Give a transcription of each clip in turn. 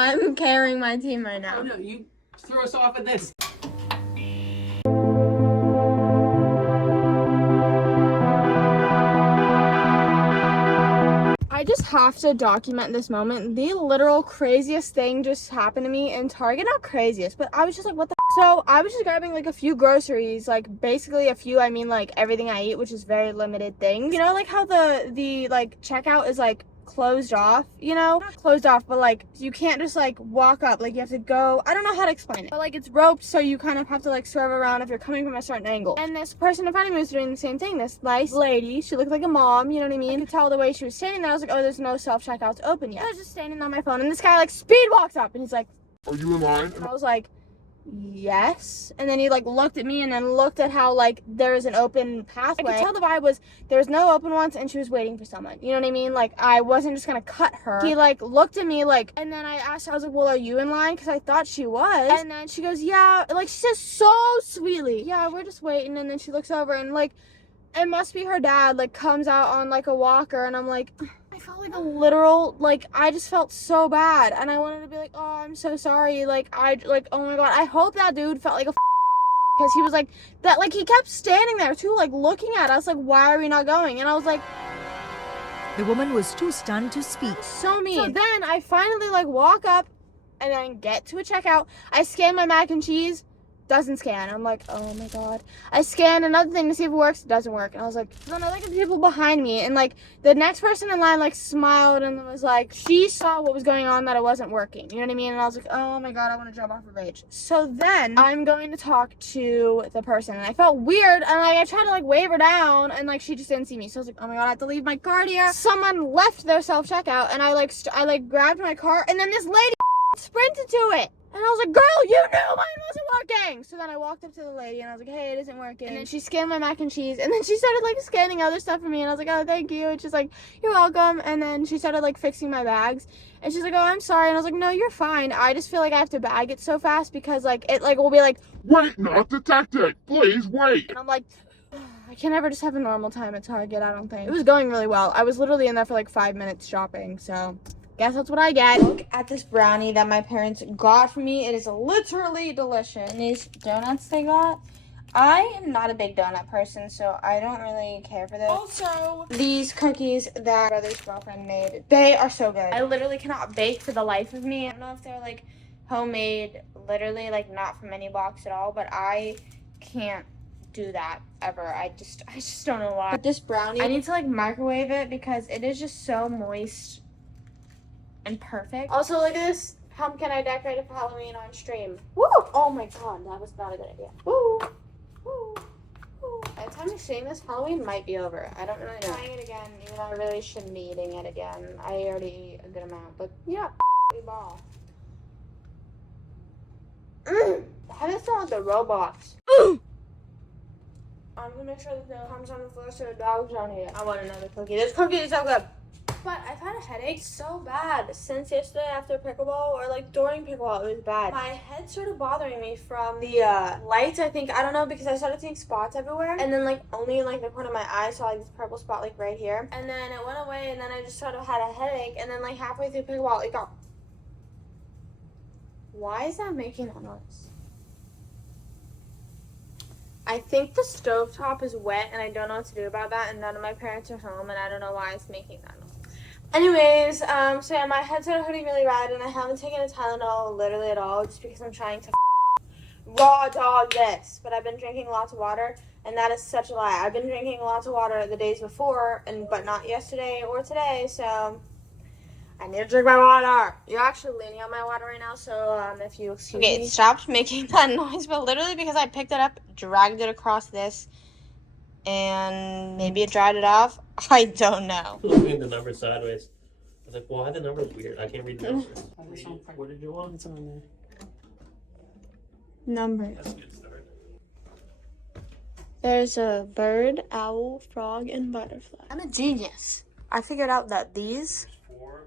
I'm carrying my team right now. Oh no, you throw us off at this. I just have to document this moment. The literal craziest thing just happened to me in Target. Not craziest, but I was just like, what the So I was just grabbing like a few groceries, like basically a few, I mean like everything I eat, which is very limited things. You know, like how the like checkout is like closed off, you know? Not closed off, but like you can't just like walk up, like you have to go, I don't know how to explain it, but like it's roped, so you kind of have to like swerve around if you're coming from a certain angle. And this person in front of me was doing the same thing. This nice lady, she looked like a mom, you know what I mean? I could tell the way she was standing there. I was like, oh, there's no self-checkouts open yet. I was just standing on my phone, and this guy like speed walks up, and he's like, are you in line? and I was like, yes. And then he like looked at me and then looked at how like there's an open pathway. I could tell the vibe was there was no open ones and she was waiting for someone, you know what I mean? Like I wasn't just gonna cut her. He like looked at me like, and then I asked her, I was like, well, are you in line? Because I thought she was. And then she goes, yeah, like she says so sweetly, yeah, we're just waiting. And then she looks over and like it must be her dad, like comes out on like a walker, and I'm like, I felt like a literal, like, I just felt so bad, and I wanted to be like, oh, I'm so sorry, like, oh my god, I hope that dude felt like a because he was like, that, like, he kept standing there, too, like, looking at us, like, why are we not going? And I was like, the woman was too stunned to speak. So mean. So then, I finally, like, walk up, and then get to a checkout. I scan my mac and cheese, doesn't scan. I'm like, oh my god. I scanned another thing to see if it works, it doesn't work. And I was like, then I look at the people behind me, and like the next person in line like smiled and was like, she saw what was going on, that it wasn't working, you know what I mean? And I was like, oh my god, I want to jump off a rage. So then I'm going to talk to the person, and I felt weird, and like I tried to like wave her down, and like she just didn't see me. So I was like, oh my god, I have to leave my card here. Someone left their self-checkout, and I like grabbed my card, and then this lady sprinted to it. And I was like, girl, you knew mine wasn't working. So then I walked up to the lady and I was like, hey, it isn't working. And then she scanned my mac and cheese. And then she started like scanning other stuff for me. And I was like, oh, thank you. And she's like, you're welcome. And then she started like fixing my bags. And she's like, oh, I'm sorry. And I was like, no, you're fine. I just feel like I have to bag it so fast because like it like will be like, wait, not detected. Please wait. And I'm like, I can never just have a normal time at Target, I don't think. It was going really well. I was literally in there for like 5 minutes shopping, so guess that's what I get. Look at this brownie that my parents got for me. It is literally delicious. And these donuts they got, I am not a big donut person, so I don't really care for those. Also, these cookies that my brother's girlfriend made, they are so good. I literally cannot bake for the life of me. I don't know if they're like homemade, literally like not from any box at all, but I can't do that ever. I just don't know why. But this brownie, I need to like microwave it because it is just so moist and perfect. Also, look at this pumpkin I decorated for Halloween on stream. Woo! Oh my god, that was not a good idea. Woo! Woo! Woo! By the time you're seeing this, Halloween might be over. I don't really know. I'm trying it again, even though I really shouldn't be eating it again. I already ate a good amount, but yeah, ball. How does it sound like the robots? I'm gonna make sure that no comes on the floor so the dogs don't eat it. I want another cookie. This cookie is so good. But I've had a headache so bad since yesterday after pickleball, or like during pickleball, it was bad. My head started bothering me from the lights, I think. I don't know, because I started seeing spots everywhere. And then like only in like the corner of my eye, saw like this purple spot like right here. And then it went away, and then I just sort of had a headache. And then like halfway through pickleball, it got... Why is that making that noise? I think the stovetop is wet, and I don't know what to do about that, and none of my parents are home, and I don't know why it's making that noise. Anyways, so yeah, my head started hurting really bad, and I haven't taken a Tylenol literally at all, just because I'm trying to raw dog this. But I've been drinking lots of water, and that is such a lie. I've been drinking lots of water the days before, but not yesterday or today, so I need to drink my water. You're actually leaning on my water right now, so if you excuse me. Okay, it stopped making that noise, but literally because I picked it up, dragged it across this, and maybe it dried it off. I don't know. Looking the numbers sideways. I was like, why the numbers weird? I can't read the numbers. What did you want? It's on there. Numbers. That's a good start. There's a bird, owl, frog, and butterfly. I'm a genius. I figured out that these... Four.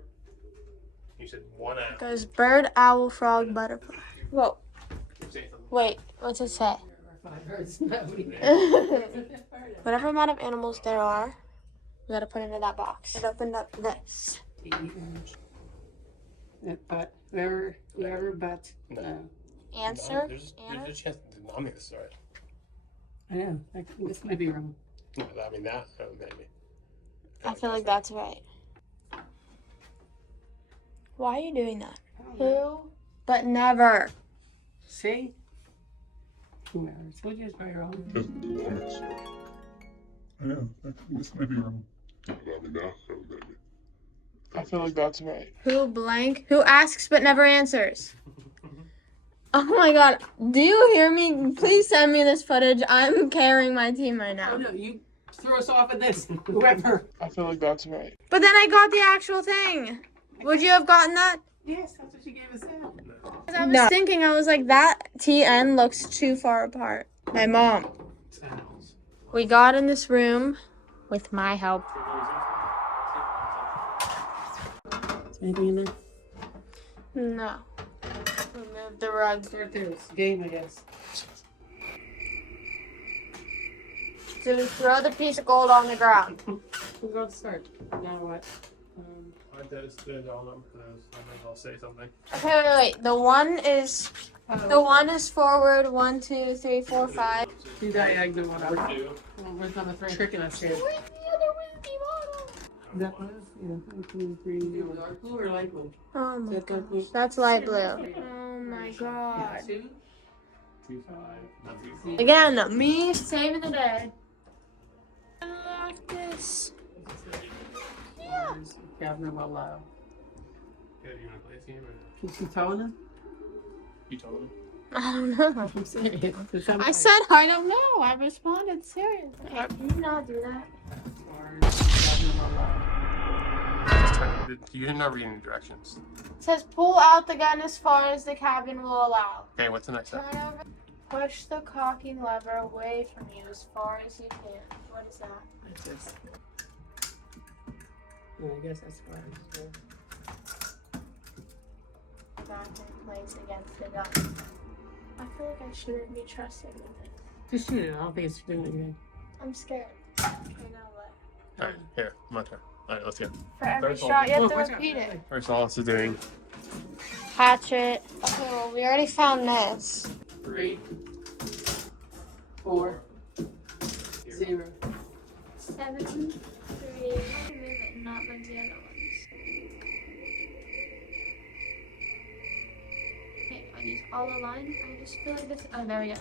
You said one out. Goes bird, owl, frog, butterfly. Whoa. Wait, what's it say? Whatever amount of animals there are, we gotta put into that box. It opened up this. But whoever but. Answer. There's a chance that I'm gonna start. I know. This might be wrong. No, I mean that. Oh, maybe. I feel like that's right. Why are you doing that? Who? But never. See? Who matters? Told you it's probably wrong. Just woman, sir. I know. This might be wrong. I mean that. Oh, maybe. I feel like that's right. Who blank? Who asks but never answers? Oh my god. Do you hear me? Please send me this footage. I'm carrying my team right now. Oh no, you throw us off at this. Whoever. I feel like that's right. But then I got the actual thing. Would you have gotten that? Yes, that's what she gave us out. 'Cause I was thinking, I was like, that TN looks too far apart. My mom. We got in this room with my help. Is anything in there? No. Remove the rug. Start there. It's a game, I guess. So we throw the piece of gold on the ground. Who's going to start? Now what? I'll say something. Okay, wait. The one is forward. 1, 2, 3, 4, 5. Do diagonal one up. Two. Well, we're on the three. Tricking us here. Where's the other whiskey bottle? Is that what it is? Yeah. 1, 2, 3. Dark blue or light blue? Oh Is my that dark blue? gosh. That's light blue. Oh my god. 2. 2, 5. Not 2, 4. Again, me saving the day. I like this. Yeah. Gavin will allow. Yeah, you want to play this game or Keep you telling him? you told him? I don't know. I'm serious. I said I don't know. I responded seriously. Can you not do that? You're not reading directions. It says pull out the gun as far as the cabin will allow. Okay, what's the next step? Turn over. Push the cocking lever away from you as far as you can. What is that? That's this. Yeah, I guess that's fine. Back in place against the gun. I feel like I shouldn't be trusting with it. Just shoot it. I don't think it's doing anything. I'm scared. Okay, now what? Alright, here, my turn. Alright, let's go. For every First shot, you have to watch out. repeat it. First all this is doing. Hatchet. Okay, well, we already found this. 3, 4, 0. 7, 3. Move it, not like the other ones. Okay, I use all the line. I just feel like this. Oh, there we go.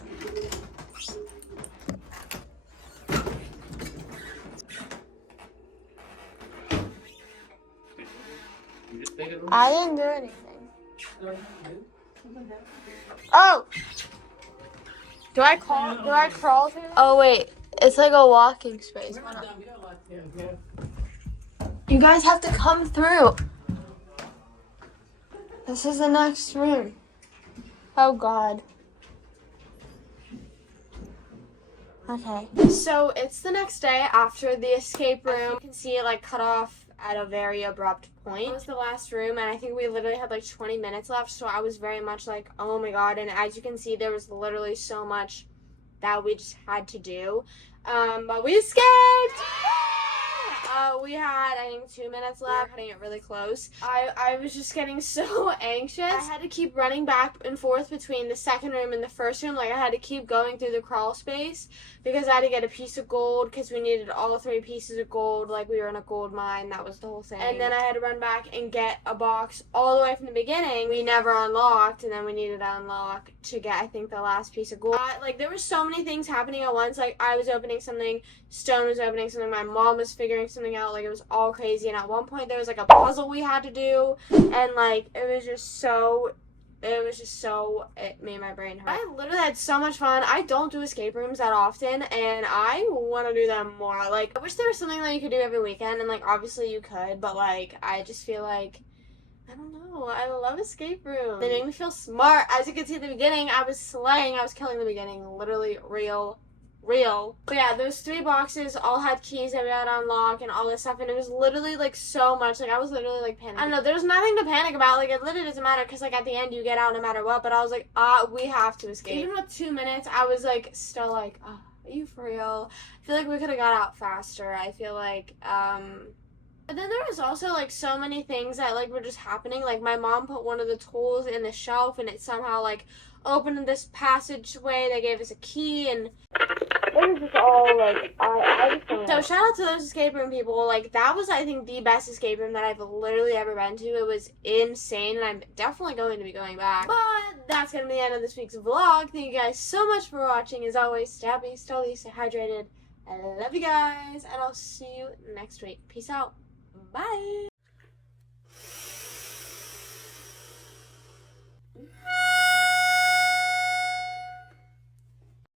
You just think of them? I didn't do anything. Oh! Do I crawl through that? Oh, wait. It's like a walking space. We're not done. We got a lot to do. Yeah. You guys have to come through. This is the next room. Oh, God. Okay. So it's the next day after the escape room. You can see it like cut off at a very abrupt point. It was the last room, and I think we literally had like 20 minutes left, so I was very much like, oh my god. And as you can see, there was literally so much that we just had to do. But we escaped! We had, I think, 2 minutes left, cutting it really close. I was just getting so anxious. I had to keep running back and forth between the second room and the first room. Like, I had to keep going through the crawl space because I had to get a piece of gold because we needed all 3 pieces of gold. Like, we were in a gold mine. That was the whole thing. And then I had to run back and get a box all the way from the beginning. We never unlocked, and then we needed to unlock to get, I think, the last piece of gold. Like, there were so many things happening at once. Like, I was opening something, Stone was opening something, my mom was figuring something out. Like, it was all crazy. And at one point, there was, like, a puzzle we had to do. And, like, it made my brain hurt. I literally had so much fun. I don't do escape rooms that often, and I want to do them more. Like, I wish there was something that you could do every weekend, and, like, obviously you could, but, like, I just feel like, I don't know, I love escape rooms. They make me feel smart. As you can see at the beginning, I was slaying, I was killing the beginning, literally real. But yeah, those 3 boxes all had keys that we had to unlock and all this stuff, and it was literally, like, so much. Like, I was literally, like, panicking. I don't know, there's nothing to panic about. Like, it literally doesn't matter, because, like, at the end, you get out no matter what, but I was like, we have to escape. Even with 2 minutes, I was, like, still, like, are you for real? I feel like we could have got out faster. I feel like, But then there was also like so many things that like were just happening. Like my mom put one of the tools in the shelf and it somehow like opened this passageway. They gave us a key and it was just all like I just don't know. So shout out to those escape room people. Like that was I think the best escape room that I've literally ever been to. It was insane and I'm definitely going to be going back. But that's gonna be the end of this week's vlog. Thank you guys so much for watching. As always, stay happy, stay healthy, stay hydrated. I love you guys and I'll see you next week. Peace out. Bye.